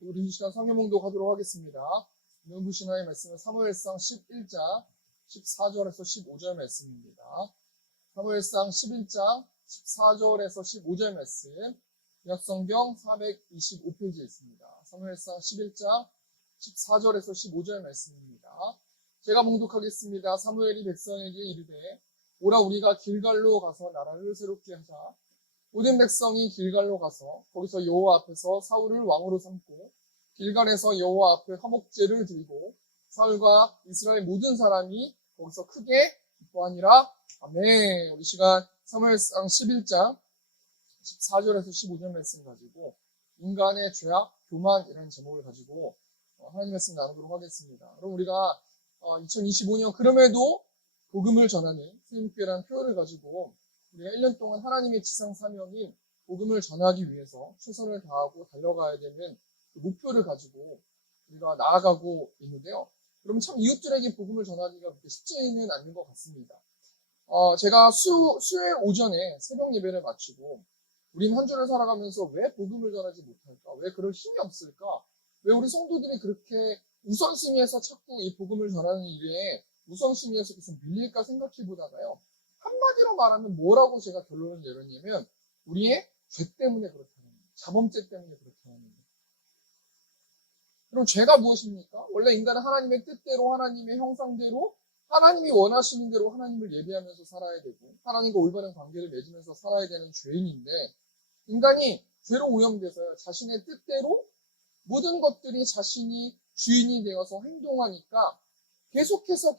우리 이 시간 성경 봉독하도록 하겠습니다. 오늘 보신 하나님의 말씀은 사무엘상 11장 14절에서 15절 말씀입니다. 사무엘상 11장 14절에서 15절 말씀, 구약성경 425페이지에 있습니다. 사무엘상 11장 14절에서 15절 말씀입니다. 제가 봉독하겠습니다. 사무엘이 백성에게 이르되 오라 우리가 길갈로 가서 나라를 새롭게 하자. 모든 백성이 길갈로 가서 거기서 여호와 앞에서 사울을 왕으로 삼고 길갈에서 여호와 앞에 화목제를 드리고 사울과 이스라엘 모든 사람이 거기서 크게 기뻐하니라. 아멘. 우리 시간 사무엘상 11장 14절에서 15절 말씀 가지고 인간의 죄악, 교만이라는 제목을 가지고 하나님 말씀 나누도록 하겠습니다. 그럼 우리가 2025년 그럼에도 복음을 전하는 새움교회라는 표현을 가지고 우리가 1년 동안 하나님의 지상 사명인 복음을 전하기 위해서 최선을 다하고 달려가야 되는 그 목표를 가지고 우리가 나아가고 있는데요. 여러분 참 이웃들에게 복음을 전하기가 그렇게 쉽지는 않는 것 같습니다. 제가 수요일 오전에 새벽 예배를 마치고 우린 한 주를 살아가면서 왜 복음을 전하지 못할까? 왜 그럴 힘이 없을까? 왜 우리 성도들이 그렇게 우선순위에서 자꾸 이 복음을 전하는 일에 우선순위에서 계속 밀릴까 생각해 보다가요. 한마디로 말하면 뭐라고 제가 결론을 내렸냐면 우리의 죄 때문에 그렇다는 거예요. 자범죄 때문에 그렇다는 거예요. 그럼 죄가 무엇입니까? 원래 인간은 하나님의 뜻대로 하나님의 형상대로 하나님이 원하시는 대로 하나님을 예배하면서 살아야 되고 하나님과 올바른 관계를 맺으면서 살아야 되는 죄인인데 인간이 죄로 오염돼서요. 자신의 뜻대로 모든 것들이 자신이 주인이 되어서 행동하니까 계속해서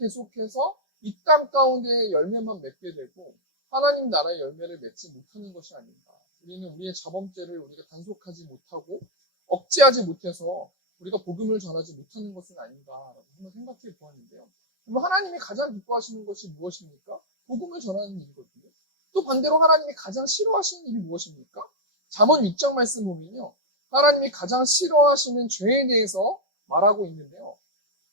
이 땅 가운데 열매만 맺게 되고 하나님 나라의 열매를 맺지 못하는 것이 아닌가. 우리는 우리의 자범죄를 우리가 단속하지 못하고 억제하지 못해서 우리가 복음을 전하지 못하는 것은 아닌가라고 한번 생각해 보았는데요. 그럼 하나님이 가장 기뻐하시는 것이 무엇입니까? 복음을 전하는 일이거든요. 또 반대로 하나님이 가장 싫어하시는 일이 무엇입니까? 잠언 6장 말씀 보면요. 하나님이 가장 싫어하시는 죄에 대해서 말하고 있는데요.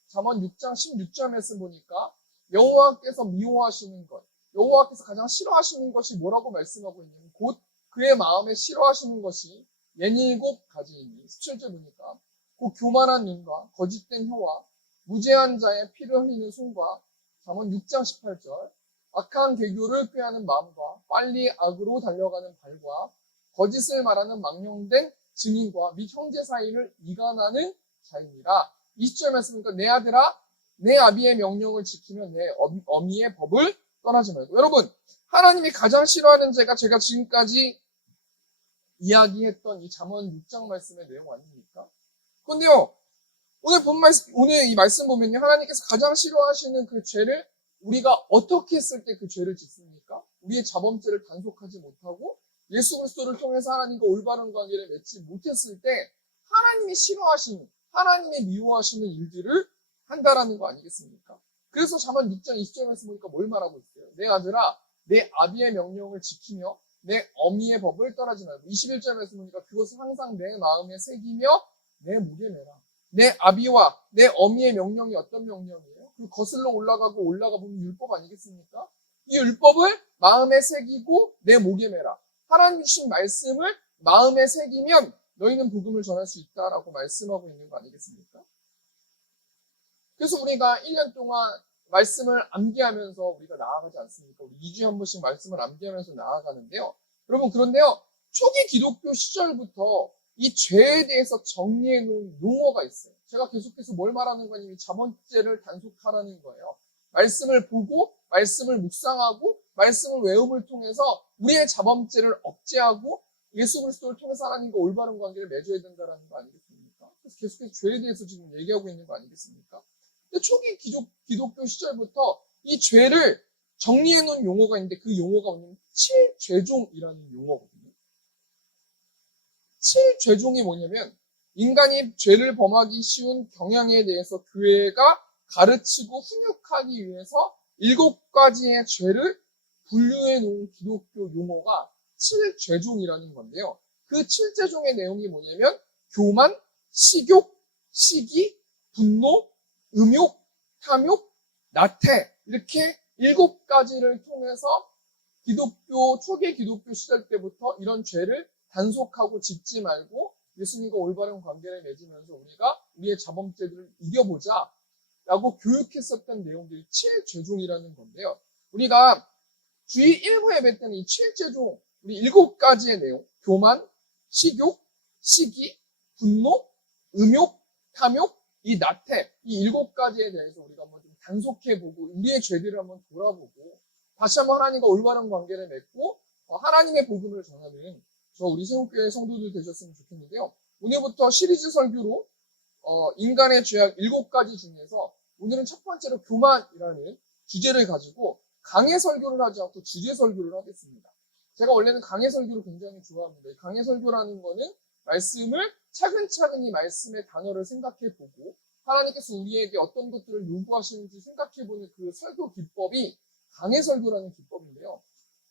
잠언 6장 16절 말씀 보니까 여호와께서 미워하시는 것, 여호와께서 가장 싫어하시는 것이 뭐라고 말씀하고 있냐면 곧 그의 마음에 싫어하시는 것이 67가지이니 17절 보니까 곧 교만한 눈과 거짓된 혀와 무죄한 자의 피를 흘리는 손과 잠언 6장 18절 악한 계교를 꾀하는 마음과 빨리 악으로 달려가는 발과 거짓을 말하는 망령된 증인과 및 형제 사이를 이간하는 자이니라. 20절 말씀이니까 내 아들아 내 아비의 명령을 지키면 내 어미의 법을 떠나지 말고. 여러분 하나님이 가장 싫어하는 죄가 제가 지금까지 이야기했던 이 잠언 6장 말씀의 내용 아닙니까? 그런데요 오늘 이 말씀 보면요 하나님께서 가장 싫어하시는 그 죄를 우리가 어떻게 했을 때 그 죄를 짓습니까? 우리의 자범죄를 단속하지 못하고 예수 그리스도를 통해서 하나님과 올바른 관계를 맺지 못했을 때 하나님이 싫어하시는 하나님이 미워하시는 일들을 한다라는 거 아니겠습니까? 그래서 잠언 6장 20절 말씀 보니까 뭘 말하고 있어요? 내 아들아 내 아비의 명령을 지키며 내 어미의 법을 떠나지 말고 21절 말씀 보니까 그것을 항상 내 마음에 새기며 내 목에 매라. 내 아비와 내 어미의 명령이 어떤 명령이에요? 그 거슬러 올라가 보면 율법 아니겠습니까? 이 율법을 마음에 새기고 내 목에 매라. 하나님 주신 말씀을 마음에 새기면 너희는 복음을 전할 수 있다라고 말씀하고 있는 거 아니겠습니까? 그래서 우리가 1년 동안 말씀을 암기하면서 우리가 나아가지 않습니까? 우리 2주에 한 번씩 말씀을 암기하면서 나아가는데요. 여러분 그런데요. 초기 기독교 시절부터 이 죄에 대해서 정리해 놓은 용어가 있어요. 제가 계속해서 뭘 말하는 거냐면 자범죄를 단속하라는 거예요. 말씀을 보고 말씀을 묵상하고 말씀을 외움을 통해서 우리의 자범죄를 억제하고 예수 그리스도를 통해서 하나님과 올바른 관계를 맺어야 된다는 거 아니겠습니까? 그래서 계속해서 죄에 대해서 지금 얘기하고 있는 거 아니겠습니까? 근데 초기 기독교 시절부터 이 죄를 정리해 놓은 용어가 있는데 그 용어가 뭐냐면 7죄종이라는 용어거든요. 7죄종이 뭐냐면 인간이 죄를 범하기 쉬운 경향에 대해서 교회가 가르치고 훈육하기 위해서 7가지의 죄를 분류해 놓은 기독교 용어가 7죄종이라는 건데요. 그 7죄종의 내용이 뭐냐면 교만, 식욕, 시기, 분노, 음욕, 탐욕, 나태 이렇게 7가지를 통해서 초기 기독교 시절 때부터 이런 죄를 단속하고 짚지 말고 예수님과 올바른 관계를 맺으면서 우리가 우리의 자범죄들을 이겨보자 라고 교육했었던 내용들이 7죄종이라는 건데요. 우리가 주일 1부 예배 때는 이 7죄종, 우리 7가지의 내용, 교만, 식욕, 시기, 분노, 음욕, 탐욕, 이 나태, 이 7가지에 대해서 우리가 한번 좀 단속해보고 우리의 죄들을 한번 돌아보고 다시 한번 하나님과 올바른 관계를 맺고 하나님의 복음을 전하는 우리 세운교회 성도들 되셨으면 좋겠는데요. 오늘부터 시리즈 설교로 인간의 죄악 7가지 중에서 오늘은 첫 번째로 교만이라는 주제를 가지고 강해 설교를 하지 않고 주제 설교를 하겠습니다. 제가 원래는 강해 설교를 굉장히 좋아합니다. 강해 설교라는 거는 말씀을 차근차근히 말씀의 단어를 생각해보고 하나님께서 우리에게 어떤 것들을 요구하시는지 생각해보는 그 설교 기법이 강해 설교라는 기법인데요.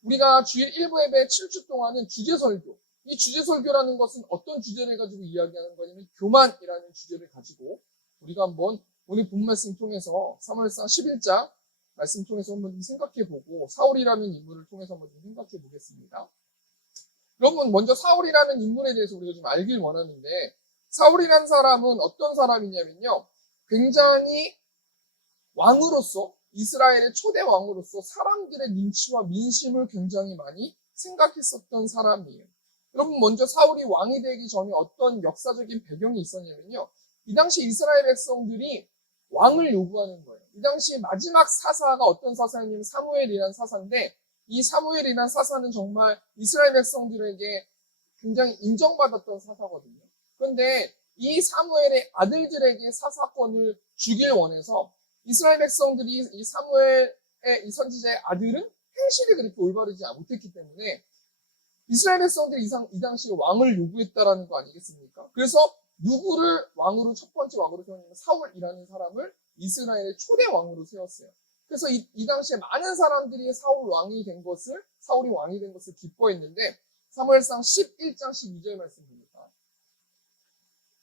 우리가 주일 1부 예배 7주 동안은 주제 설교, 이 주제 설교라는 것은 어떤 주제를 가지고 이야기하는 거냐면 교만이라는 주제를 가지고 우리가 한번 오늘 본 말씀 통해서 사무엘상 11장 말씀 통해서 한번 좀 생각해보고 사울이라는 인물을 통해서 한번 좀 생각해보겠습니다. 여러분 먼저 사울이라는 인물에 대해서 우리가 좀 알길 원하는데 사울이라는 사람은 어떤 사람이냐면요. 굉장히 왕으로서 이스라엘의 초대 왕으로서 사람들의 눈치와 민심을 굉장히 많이 생각했었던 사람이에요. 여러분 먼저 사울이 왕이 되기 전에 어떤 역사적인 배경이 있었냐면요. 이 당시 이스라엘 백성들이 왕을 요구하는 거예요. 이 당시 마지막 사사가 어떤 사사냐면 사무엘이라는 사사인데 이 사무엘이라는 사사는 정말 이스라엘 백성들에게 굉장히 인정받았던 사사거든요. 그런데 이 사무엘의 아들들에게 사사권을 주길 원해서 이스라엘 백성들이 이 사무엘의 이 선지자의 아들은 행실이 그렇게 올바르지 못했기 때문에 이스라엘 백성들이 이 당시에 왕을 요구했다라는 거 아니겠습니까? 그래서 누구를 왕으로 첫 번째 왕으로 세웠냐면 사울이라는 사람을 이스라엘의 초대 왕으로 세웠어요. 그래서 이 당시에 많은 사람들이 사울이 왕이 된 것을 기뻐했는데 사무엘상 11장 12절 말씀 봅니다.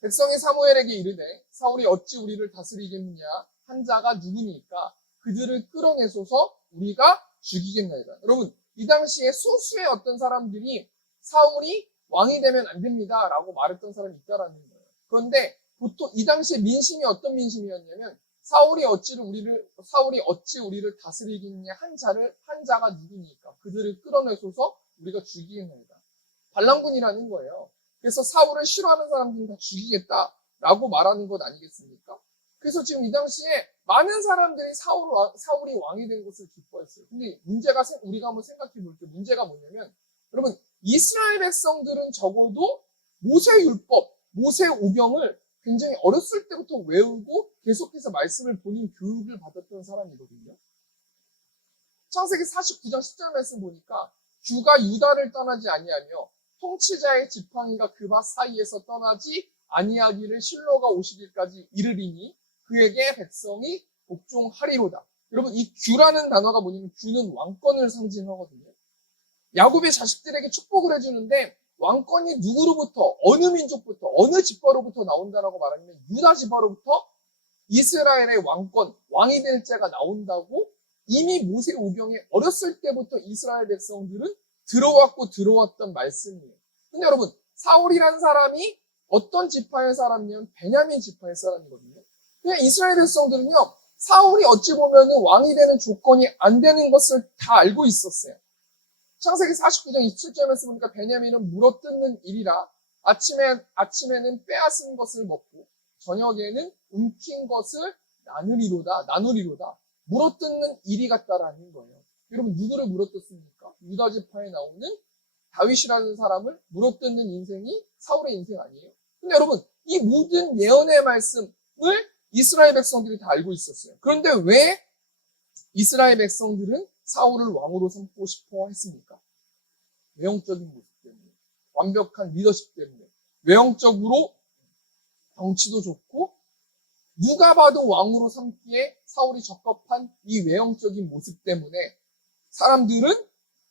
백성이 사무엘에게 이르되 사울이 어찌 우리를 다스리겠느냐 한 자가 누구니까 그들을 끌어내소서 우리가 죽이겠나이다. 여러분 이 당시에 소수의 어떤 사람들이 사울이 왕이 되면 안 됩니다 라고 말했던 사람이 있다라는 거예요. 그런데 보통 이 당시에 민심이 어떤 민심이었냐면 사울이 어찌 우리를 다스리겠느냐 한 자가 누구니까 그들을 끌어내소서 우리가 죽이겠나이다. 반란군이라는 거예요. 그래서 사울을 싫어하는 사람들은 다 죽이겠다라고 말하는 것 아니겠습니까? 그래서 지금 이 당시에 많은 사람들이 사울이 왕이 된 것을 기뻐했어요. 근데 우리가 한번 생각해 볼게요. 문제가 뭐냐면, 여러분, 이스라엘 백성들은 적어도 모세율법, 모세오경을 굉장히 어렸을 때부터 외우고 계속해서 말씀을 보는 교육을 받았던 사람이거든요. 창세기 49장 10절 말씀 보니까 주가 유다를 떠나지 아니하며 통치자의 지팡이가 그 밭 사이에서 떠나지 아니하기를 실로가 오시기까지 이르리니 그에게 백성이 복종하리로다. 여러분 이 규라는 단어가 뭐냐면 규는 왕권을 상징하거든요. 야곱의 자식들에게 축복을 해주는데 왕권이 누구로부터 어느 민족부터 어느 지파로부터 나온다라고 말하면 유다 지파로부터 이스라엘의 왕이 될 자가 나온다고 이미 모세오경에 어렸을 때부터 이스라엘 백성들은 들어왔던 말씀이에요. 근데 여러분 사울이라는 사람이 어떤 지파의 사람이냐면 베냐민 지파의 사람이거든요. 그냥 이스라엘 백성들은요 사울이 어찌 보면은 왕이 되는 조건이 안 되는 것을 다 알고 있었어요. 창세기 49장 27절 말씀 보니까 베냐민은 물어뜯는 일이라 아침에는 빼앗은 것을 먹고 저녁에는 움킨 것을 나누리로다. 물어뜯는 일이 같다라는 거예요. 여러분 누구를 물어뜯습니까? 유다 지파에 나오는 다윗이라는 사람을 물어뜯는 인생이 사울의 인생 아니에요? 근데 여러분 이 모든 예언의 말씀을 이스라엘 백성들이 다 알고 있었어요. 그런데 왜 이스라엘 백성들은 사울을 왕으로 삼고 싶어 했습니까? 외형적인 모습 때문에, 완벽한 리더십 때문에, 외형적으로 덩치도 좋고 누가 봐도 왕으로 삼기에 사울이 적합한 이 외형적인 모습 때문에 사람들은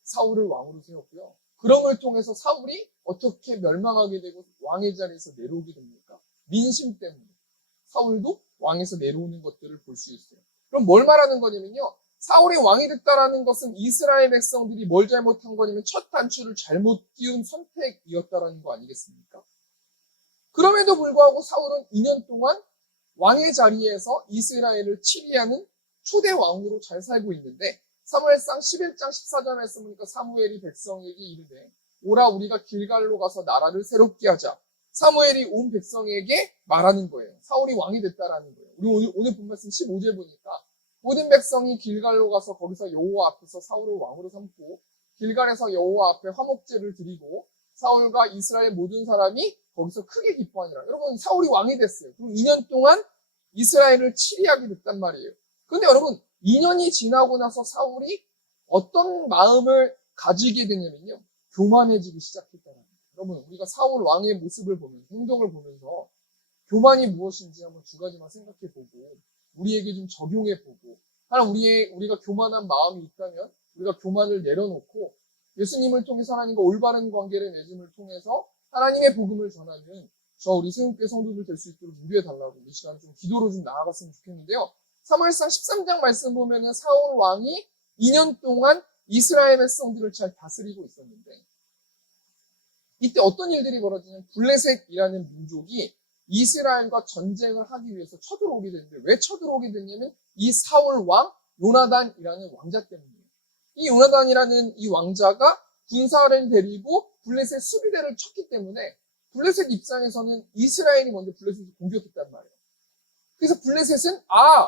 사울을 왕으로 세웠고요. 그럼을 통해서 사울이 어떻게 멸망하게 되고 왕의 자리에서 내려오게 됩니까? 민심 때문에 사울도 왕에서 내려오는 것들을 볼 수 있어요. 그럼 뭘 말하는 거냐면요. 사울이 왕이 됐다라는 것은 이스라엘 백성들이 뭘 잘못한 거냐면 첫 단추를 잘못 끼운 선택이었다라는 거 아니겠습니까? 그럼에도 불구하고 사울은 2년 동안 왕의 자리에서 이스라엘을 치리하는 초대 왕으로 잘 살고 있는데 사무엘상 11장 14절에 보니까 사무엘이 백성에게 이르되 오라 우리가 길갈로 가서 나라를 새롭게 하자. 사무엘이 온 백성에게 말하는 거예요. 사울이 왕이 됐다라는 거예요. 우리 오늘 본 말씀 15절 보니까 모든 백성이 길갈로 가서 거기서 여호와 앞에서 사울을 왕으로 삼고 길갈에서 여호와 앞에 화목제를 드리고 사울과 이스라엘 모든 사람이 거기서 크게 기뻐하니라. 여러분 사울이 왕이 됐어요. 그럼 2년 동안 이스라엘을 치리하게 됐단 말이에요. 그런데 여러분 2년이 지나고 나서 사울이 어떤 마음을 가지게 되냐면요. 교만해지기 시작했다는 거예요. 여러분 우리가 사울 왕의 모습을 보면서 행동을 보면서 교만이 무엇인지 한번 두 가지만 생각해보고 우리에게 좀 적용해보고 우리가 교만한 마음이 있다면 우리가 교만을 내려놓고 예수님을 통해서 하나님과 올바른 관계를 맺음을 통해서 하나님의 복음을 전하는 우리 세운교회 성도들 될 수 있도록 인도해달라고 이 시간 좀 기도로 좀 나아갔으면 좋겠는데요. 사무엘상 13장 말씀 보면은 사울 왕이 2년 동안 이스라엘 백성들을 잘 다스리고 있었는데 이때 어떤 일들이 벌어지냐면 블레셋이라는 민족이 이스라엘과 전쟁을 하기 위해서 쳐들어오게 됐는데 왜 쳐들어오게 됐냐면 이 사울 왕 요나단이라는 왕자 때문이에요. 이 요나단이라는 이 왕자가 군사를 데리고 블레셋 수비대를 쳤기 때문에 블레셋 입장에서는 이스라엘이 먼저 블레셋을 공격했단 말이에요. 그래서 블레셋은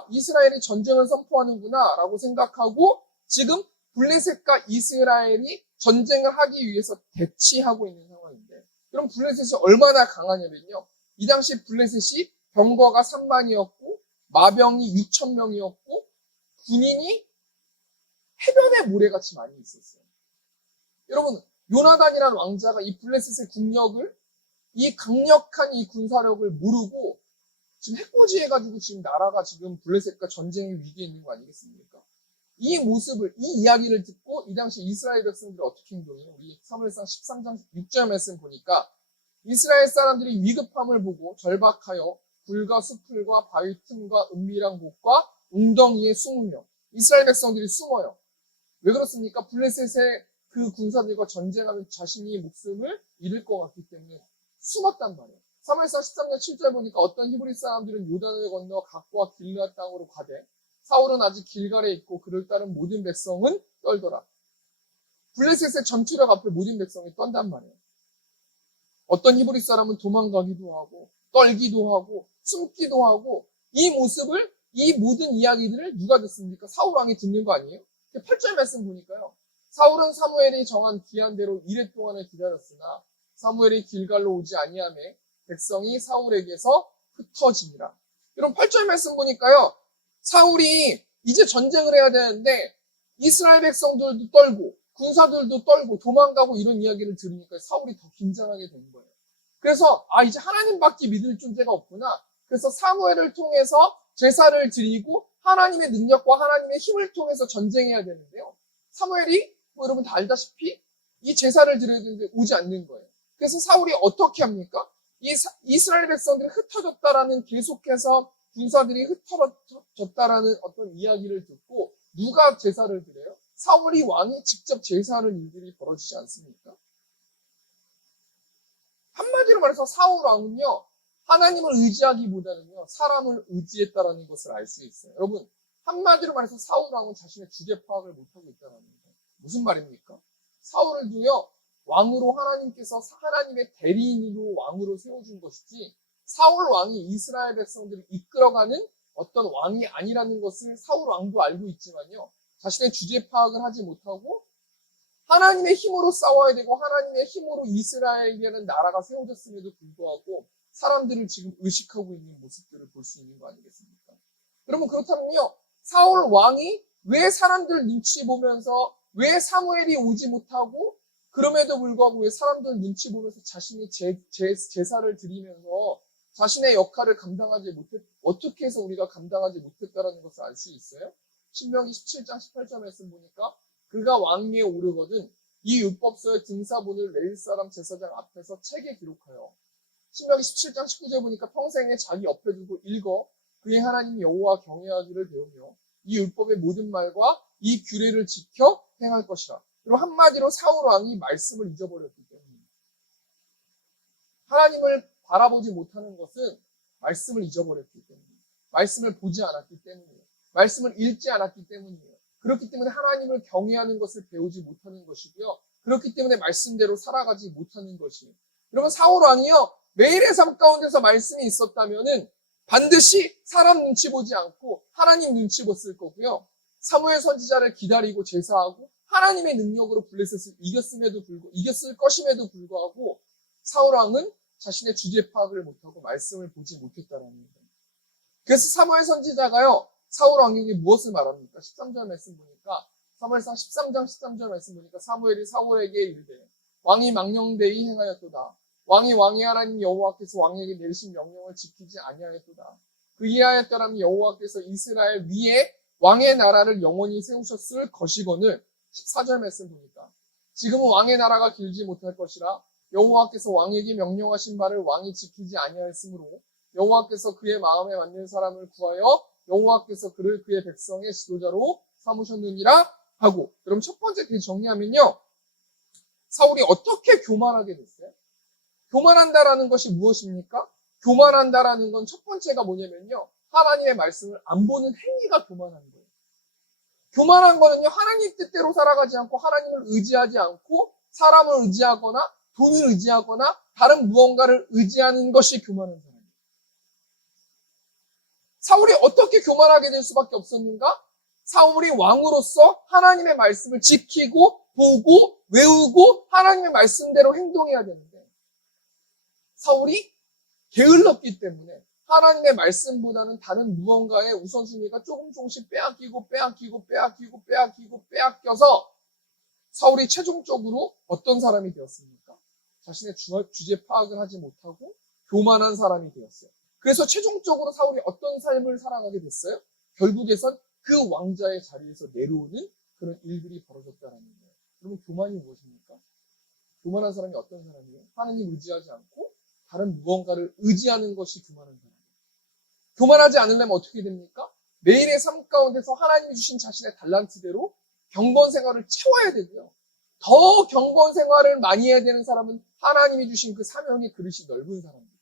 이스라엘이 전쟁을 선포하는구나 라고 생각하고 지금 블레셋과 이스라엘이 전쟁을 하기 위해서 대치하고 있는 상황인데 그럼 블레셋이 얼마나 강하냐면요. 이 당시 블레셋이 병거가 3만이었고 마병이 6천 명이었고 군인이 해변에 모래같이 많이 있었어요. 여러분 요나단이라는 왕자가 이 블레셋의 국력을 이 강력한 이 군사력을 모르고 지금 해코지해가지고 지금 나라가 지금 블레셋과 전쟁의 위기에 있는 거 아니겠습니까? 이 모습을, 이 이야기를 듣고 이 당시 이스라엘 백성들이 어떻게 행동해요? 우리 사무엘상 13장 6절 말씀 보니까 이스라엘 사람들이 위급함을 보고 절박하여 굴과 수풀과 바위 틈과 은밀한 곳과 웅덩이에 숨으며 이스라엘 백성들이 숨어요. 왜 그렇습니까? 블레셋의 그 군사들과 전쟁하면 자신이 목숨을 잃을 것 같기 때문에 숨었단 말이에요. 사무엘상 13장 7절 보니까 어떤 히브리 사람들은 요단을 건너 각과 길르앗 땅으로 가되 사울은 아직 길갈에 있고 그를 따른 모든 백성은 떨더라. 블레셋의 전투력 앞에 모든 백성이 떤단 말이에요. 어떤 히브리 사람은 도망가기도 하고 떨기도 하고 숨기도 하고 이 모습을 이 모든 이야기들을 누가 듣습니까? 사울 왕이 듣는 거 아니에요? 8절 말씀 보니까요. 사울은 사무엘이 정한 기한대로 이래 동안을 기다렸으나 사무엘이 길갈로 오지 아니하매 백성이 사울에게서 흩어지니라. 이런 8절 말씀 보니까요. 사울이 이제 전쟁을 해야 되는데 이스라엘 백성들도 떨고 군사들도 떨고 도망가고 이런 이야기를 들으니까 사울이 더 긴장하게 된 거예요. 그래서 이제 하나님밖에 믿을 존재가 없구나. 그래서 사무엘을 통해서 제사를 드리고 하나님의 능력과 하나님의 힘을 통해서 전쟁해야 되는데요. 사무엘이 여러분 다 알다시피 이 제사를 드려야 되는데 오지 않는 거예요. 그래서 사울이 어떻게 합니까? 이스라엘 백성들이 흩어졌다라는 계속해서 군사들이 흩어졌다라는 어떤 이야기를 듣고 누가 제사를 드려요? 사울이 왕이 직접 제사하는 일들이 벌어지지 않습니까? 한마디로 말해서 사울 왕은요. 하나님을 의지하기보다는요. 사람을 의지했다라는 것을 알 수 있어요. 여러분 한마디로 말해서 사울 왕은 자신의 주제 파악을 못하고 있다는 거예요. 무슨 말입니까? 사울을도요. 왕으로 하나님께서 하나님의 대리인으로 왕으로 세워준 것이지 사울 왕이 이스라엘 백성들을 이끌어가는 어떤 왕이 아니라는 것을 사울 왕도 알고 있지만요. 자신의 주제 파악을 하지 못하고 하나님의 힘으로 싸워야 되고 하나님의 힘으로 이스라엘이라는 나라가 세워졌음에도 불구하고 사람들을 지금 의식하고 있는 모습들을 볼 수 있는 거 아니겠습니까? 여러분 그렇다면요. 사울 왕이 왜 사람들 눈치 보면서 왜 사무엘이 오지 못하고 그럼에도 불구하고 왜 사람들 눈치 보면서 자신이 제사를 드리면서 자신의 역할을 어떻게 해서 우리가 감당하지 못했다라는 것을 알 수 있어요? 신명기 17장 18절 말씀 보니까 그가 왕위에 오르거든 이 율법서의 등사본을 레위 사람 제사장 앞에서 책에 기록하여 신명기 17장 19절 보니까 평생에 자기 옆에 두고 읽어 그의 하나님 여호와 경외하기를 배우며 이 율법의 모든 말과 이 규례를 지켜 행할 것이라. 그리고 한마디로 사울 왕이 말씀을 잊어버렸기 때문입니다. 하나님을 바라보지 못하는 것은 말씀을 잊어버렸기 때문이에요. 말씀을 보지 않았기 때문이에요. 말씀을 읽지 않았기 때문이에요. 그렇기 때문에 하나님을 경외하는 것을 배우지 못하는 것이고요. 그렇기 때문에 말씀대로 살아가지 못하는 것이에요. 여러분, 사울 왕이요, 매일의 삶 가운데서 말씀이 있었다면은 반드시 사람 눈치 보지 않고 하나님 눈치 봤을 거고요. 사무엘 선지자를 기다리고 제사하고 하나님의 능력으로 블레셋을 이겼을 것임에도 불구하고 사울 왕은 자신의 주제 파악을 못하고 말씀을 보지 못했다라는 거예요. 그래서 사무엘 선지자가요, 사울 왕에게 무엇을 말합니까? 13절 말씀 보니까, 사무엘상 13장 13절 말씀 보니까 사무엘이 사울에게 이르되 왕이 망령되이 행하였도다. 왕이 왕의 하나님 여호와께서 왕에게 내리신 명령을 지키지 아니하였도다. 그이하였더라면 여호와께서 이스라엘 위에 왕의 나라를 영원히 세우셨을 것이거늘. 14절 말씀 보니까 지금은 왕의 나라가 길지 못할 것이라 여호와께서 왕에게 명령하신 바를 왕이 지키지 아니하였으므로 여호와께서 그의 마음에 맞는 사람을 구하여 여호와께서 그를 그의 백성의 지도자로 삼으셨느니라 하고. 여러분, 첫 번째 정리하면요, 사울이 어떻게 교만하게 됐어요? 교만한다라는 것이 무엇입니까? 교만한다라는 건 첫 번째가 뭐냐면요, 하나님의 말씀을 안 보는 행위가 교만한 거예요. 교만한 거는요, 하나님 뜻대로 살아가지 않고 하나님을 의지하지 않고 사람을 의지하거나 돈을 의지하거나 다른 무언가를 의지하는 것이 교만한 사람이에요. 사울이 어떻게 교만하게 될 수밖에 없었는가? 사울이 왕으로서 하나님의 말씀을 지키고 보고 외우고 하나님의 말씀대로 행동해야 되는데 사울이 게을렀기 때문에 하나님의 말씀보다는 다른 무언가의 우선순위가 조금씩 빼앗겨서 사울이 최종적으로 어떤 사람이 되었습니까? 자신의 주제 파악을 하지 못하고 교만한 사람이 되었어요. 그래서 최종적으로 사울이 어떤 삶을 살아가게 됐어요? 결국에선 그 왕자의 자리에서 내려오는 그런 일들이 벌어졌다는 거예요. 그러면 교만이 무엇입니까? 교만한 사람이 어떤 사람이에요? 하나님 의지하지 않고 다른 무언가를 의지하는 것이 교만한 사람이에요. 교만하지 않으려면 어떻게 됩니까? 매일의 삶 가운데서 하나님이 주신 자신의 달란트대로 경건 생활을 채워야 되고요. 더 경건 생활을 많이 해야 되는 사람은 하나님이 주신 그 사명의 그릇이 넓은 사람입니다.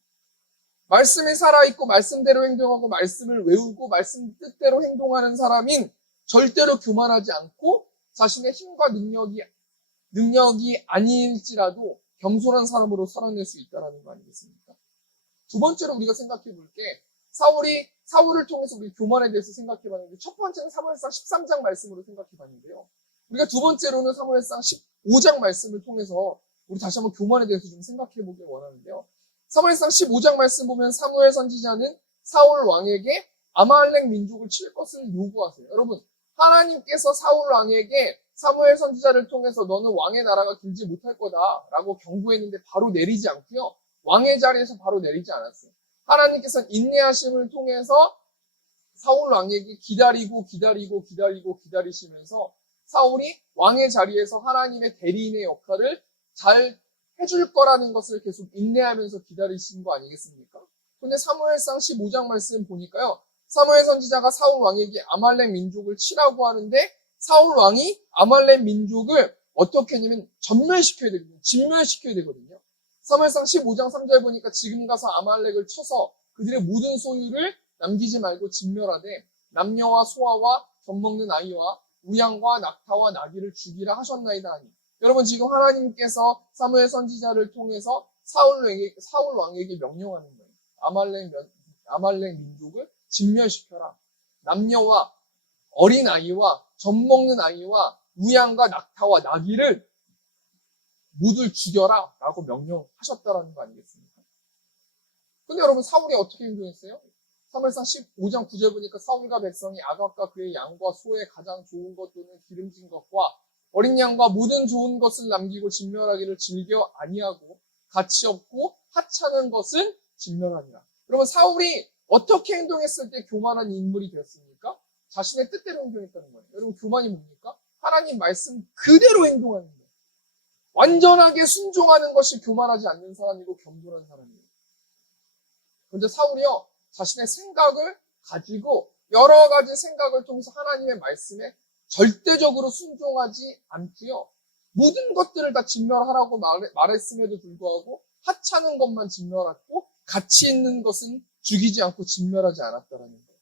말씀에 살아있고 말씀대로 행동하고 말씀을 외우고 말씀 뜻대로 행동하는 사람인 절대로 교만하지 않고 자신의 힘과 능력이 아닐지라도 겸손한 사람으로 살아낼 수 있다는 거 아니겠습니까? 두 번째로 우리가 생각해 볼 게 사울을 통해서 우리 교만에 대해서 생각해 봤는데 첫 번째는 사무엘상 13장 말씀으로 생각해 봤는데요. 우리가 두 번째로는 사무엘상 15장 말씀을 통해서 우리 다시 한번 교만에 대해서 좀 생각해 보길 원하는데요. 사무엘상 15장 말씀 보면 사무엘 선지자는 사울 왕에게 아말렉 민족을 칠 것을 요구하세요. 여러분, 하나님께서 사울 왕에게 사무엘 선지자를 통해서 너는 왕의 나라가 길지 못할 거다라고 경고했는데 바로 내리지 않고요. 왕의 자리에서 바로 내리지 않았어요. 하나님께서는 인내하심을 통해서 사울 왕에게 기다리시면서 사울이 왕의 자리에서 하나님의 대리인의 역할을 잘 해줄 거라는 것을 계속 인내하면서 기다리신 거 아니겠습니까? 근데 사무엘상 15장 말씀 보니까요. 사무엘 선지자가 사울 왕에게 아말렉 민족을 치라고 하는데 사울 왕이 아말렉 민족을 어떻게 하냐면 진멸시켜야 되거든요. 사무엘상 15장 3절 보니까 지금 가서 아말렉을 쳐서 그들의 모든 소유를 남기지 말고 진멸하되 남녀와 소아와 젖먹는 아이와 우양과 낙타와 나귀를 죽이라 하셨나이다 하니. 여러분, 지금 하나님께서 사무엘 선지자를 통해서 사울 왕에게 명령하는 거예요. 아말렉 민족을 진멸시켜라. 남녀와 어린 아이와 젖먹는 아이와 우양과 낙타와 나귀를 모두 죽여라 라고 명령하셨다라는 거 아니겠습니까? 근데 여러분, 사울이 어떻게 행동했어요? 사무엘상 15장 9절 보니까 사울과 백성이 아각과 그의 양과 소의 가장 좋은 것 또는 기름진 것과 어린 양과 모든 좋은 것을 남기고 진멸하기를 즐겨 아니하고 가치 없고 하찮은 것은 진멸하니라. 여러분, 사울이 어떻게 행동했을 때 교만한 인물이 되었습니까? 자신의 뜻대로 행동했다는 거예요. 여러분, 교만이 뭡니까? 하나님 말씀 그대로 행동하는 거예요. 완전하게 순종하는 것이 교만하지 않는 사람이고 겸손한 사람이에요. 그런데 사울이요, 자신의 생각을 가지고 여러 가지 생각을 통해서 하나님의 말씀에 절대적으로 순종하지 않고요. 모든 것들을 다 진멸하라고 말했음에도 불구하고 하찮은 것만 진멸하고 가치 있는 것은 죽이지 않고 진멸하지 않았다라는 거예요.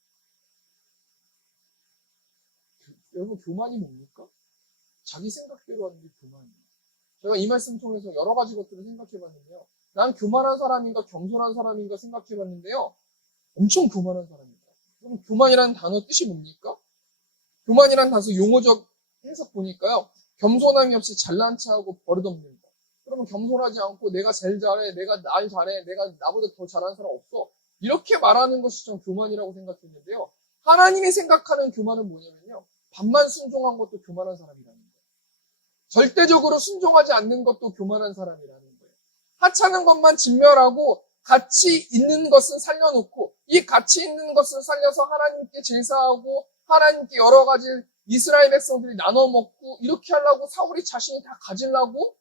여러분, 교만이 뭡니까? 자기 생각대로 하는 게 교만이에요. 제가 이 말씀 통해서 여러 가지 것들을 생각해 봤는데요. 난 교만한 사람인가 겸손한 사람인가 생각해 봤는데요. 엄청 교만한 사람입니다. 그럼 교만이라는 단어 뜻이 뭡니까? 교만이라는 단어 용어적 해석 보니까요. 겸손함이 없이 잘난 체하고 버릇없는 거. 그러면 겸손하지 않고 내가 제일 잘해, 내가 날 잘해, 내가 나보다 더 잘하는 사람 없어. 이렇게 말하는 것이 좀 교만이라고 생각했는데요. 하나님이 생각하는 교만은 뭐냐면요. 반만 순종한 것도 교만한 사람이라는 거예요. 절대적으로 순종하지 않는 것도 교만한 사람이라는 거예요. 하찮은 것만 진멸하고 가치 있는 것은 살려놓고 이 가치 있는 것을 살려서 하나님께 제사하고 하나님께 여러 가지 이스라엘 백성들이 나눠 먹고 이렇게 하려고 사울이 자신이 다 가지려고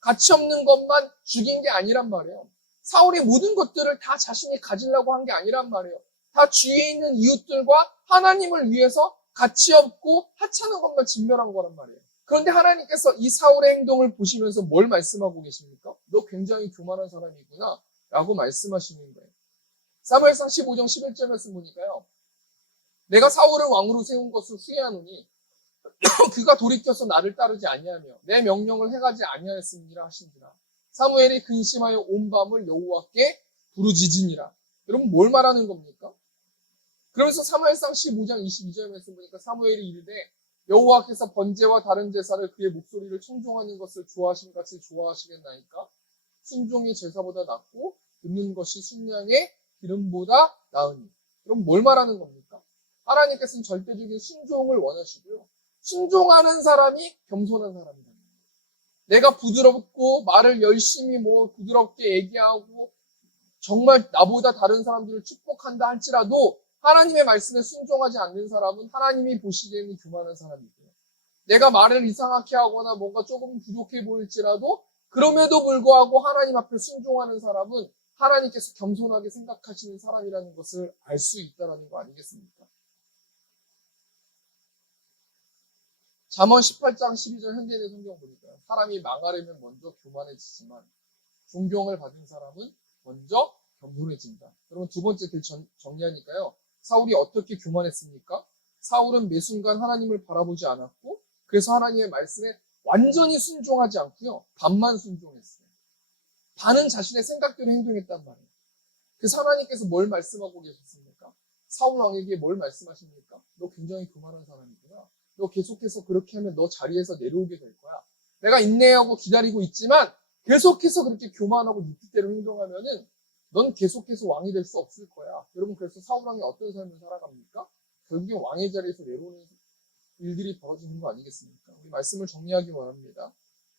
가치 없는 것만 죽인 게 아니란 말이에요. 사울이 모든 것들을 다 자신이 가지려고 한 게 아니란 말이에요. 다 주위에 있는 이웃들과 하나님을 위해서 가치 없고 하찮은 것만 진멸한 거란 말이에요. 그런데 하나님께서 이 사울의 행동을 보시면서 뭘 말씀하고 계십니까? 너 굉장히 교만한 사람이구나 라고 말씀하시는 거예요. 사무엘상 15장 11절 말씀 보니까요. 내가 사울을 왕으로 세운 것을 후회하노니 그가 돌이켜서 나를 따르지 아니하며 내 명령을 행하지 아니하였음이라 하시니라. 사무엘이 근심하여 온 밤을 여호와께 부르짖으니라. 여러분 뭘 말하는 겁니까? 그러면서 사무엘상 15장 22절 말씀 보니까 사무엘이 이르되 여호와께서 번제와 다른 제사를 그의 목소리를 청종하는 것을 좋아하심 같이 좋아하시겠나이까? 순종이 제사보다 낫고 듣는 것이 순양의 기름보다 나으니. 그럼 뭘 말하는 겁니까? 하나님께서는 절대적인 순종을 원하시고요. 순종하는 사람이 겸손한 사람이다. 내가 부드럽고 말을 열심히 부드럽게 얘기하고 정말 나보다 다른 사람들을 축복한다 할지라도 하나님의 말씀에 순종하지 않는 사람은 하나님이 보시기에는 교만한 사람이고요. 내가 말을 이상하게 하거나 뭔가 조금 부족해 보일지라도 그럼에도 불구하고 하나님 앞에 순종하는 사람은 하나님께서 겸손하게 생각하시는 사람이라는 것을 알 수 있다는 거 아니겠습니까? 잠언 18장 12절 현대인의 성경 보니까 사람이 망하려면 먼저 교만해지지만 존경을 받은 사람은 먼저 겸손해진다. 그러면 두 번째 정리하니까요. 사울이 어떻게 교만했습니까? 사울은 매 순간 하나님을 바라보지 않았고 그래서 하나님의 말씀에 완전히 순종하지 않고요. 반만 순종했어요. 반은 자신의 생각대로 행동했단 말이에요. 그래서 하나님께서 뭘 말씀하고 계셨습니까? 사울 왕에게 뭘 말씀하십니까? 너 굉장히 교만한 사람이구나. 너 계속해서 그렇게 하면 너 자리에서 내려오게 될 거야. 내가 인내하고 기다리고 있지만 계속해서 그렇게 교만하고 네 뜻대로 행동하면은 넌 계속해서 왕이 될 수 없을 거야. 여러분 그래서 사울 왕이 어떤 삶을 살아갑니까? 결국에 왕의 자리에서 내려오는 일들이 벌어지는 거 아니겠습니까? 우리 말씀을 정리하기 원합니다.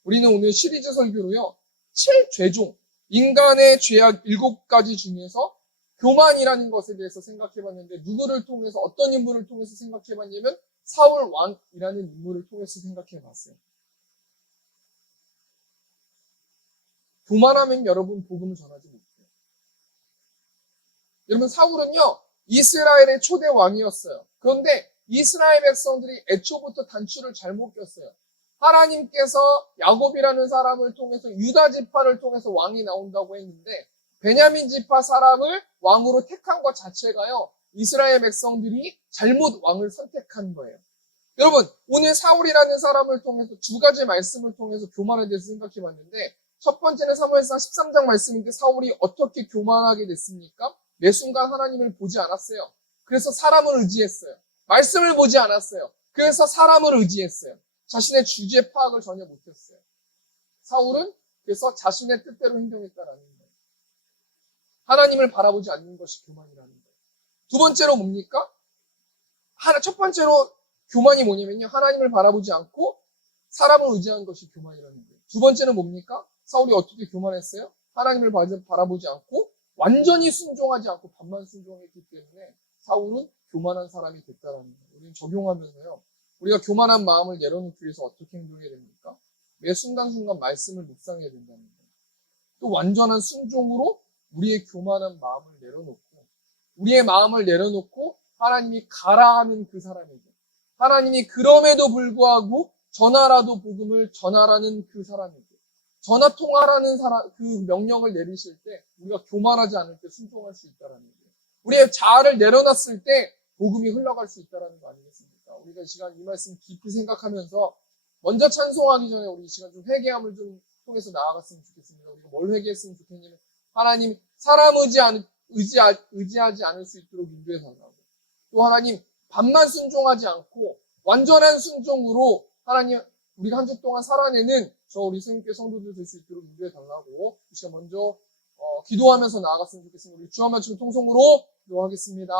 우리는 오늘 시리즈 설교로요. 7죄종, 인간의 죄악 7가지 중에서 교만이라는 것에 대해서 생각해봤는데 누구를 통해서 어떤 인물을 통해서 생각해봤냐면 사울 왕이라는 인물을 통해서 생각해봤어요. 교만하면 여러분 복음을 전하지 못해요. 여러분 사울은요 이스라엘의 초대 왕이었어요. 그런데 이스라엘 백성들이 애초부터 단추를 잘못 꼈어요. 하나님께서 야곱이라는 사람을 통해서 유다 지파를 통해서 왕이 나온다고 했는데 베냐민 지파 사람을 왕으로 택한 것 자체가요 이스라엘 백성들이 잘못 왕을 선택한 거예요. 여러분 오늘 사울이라는 사람을 통해서 두 가지 말씀을 통해서 교만에 대해서 생각해 봤는데 첫 번째는 사무엘상 13장 말씀인데 사울이 어떻게 교만하게 됐습니까? 매 순간 하나님을 보지 않았어요. 그래서 사람을 의지했어요. 말씀을 보지 않았어요. 그래서 사람을 의지했어요. 자신의 주제 파악을 전혀 못했어요. 사울은 그래서 자신의 뜻대로 행동했다라는 거예요. 하나님을 바라보지 않는 것이 교만이라는 거예요. 두 번째로 뭡니까? 첫 번째로 교만이 뭐냐면요. 하나님을 바라보지 않고 사람을 의지하는 것이 교만이라는 거예요. 두 번째는 뭡니까? 사울이 어떻게 교만했어요? 하나님을 바라보지 않고 완전히 순종하지 않고 반만 순종했기 때문에 사울은 교만한 사람이 됐다는 거예요. 우리는 적용하면서요. 우리가 교만한 마음을 내려놓기 위해서 어떻게 행동해야 됩니까? 매 순간순간 말씀을 묵상해야 된다는 거예요. 또 완전한 순종으로 우리의 교만한 마음을 내려놓고 우리의 마음을 내려놓고 하나님이 가라 하는 그 사람에게 하나님이 그럼에도 불구하고 전하라도 복음을 전하라는 그 사람에게 전하 통하라는 그 명령을 내리실 때 우리가 교만하지 않을 때 순종할 수 있다는 거예요. 우리의 자아를 내려놨을 때 복음이 흘러갈 수 있다는 거 아니겠습니까? 우리가 이 시간 이 말씀 깊이 생각하면서 먼저 찬송하기 전에 우리 이 시간 좀 회개함을 좀 통해서 나아갔으면 좋겠습니다. 우리가 뭘 회개했으면 좋겠냐면 하나님 사람 의지하지 않을 수 있도록 인도해 달라고. 또 하나님 반만 순종하지 않고 완전한 순종으로 하나님 우리가 한 주 동안 살아내는 저 우리 성교회 성도들 될 수 있도록 인도해 달라고 이 시간 먼저 기도하면서 나아갔으면 좋겠습니다. 우리 주 한 말씀 통성으로 기도하겠습니다.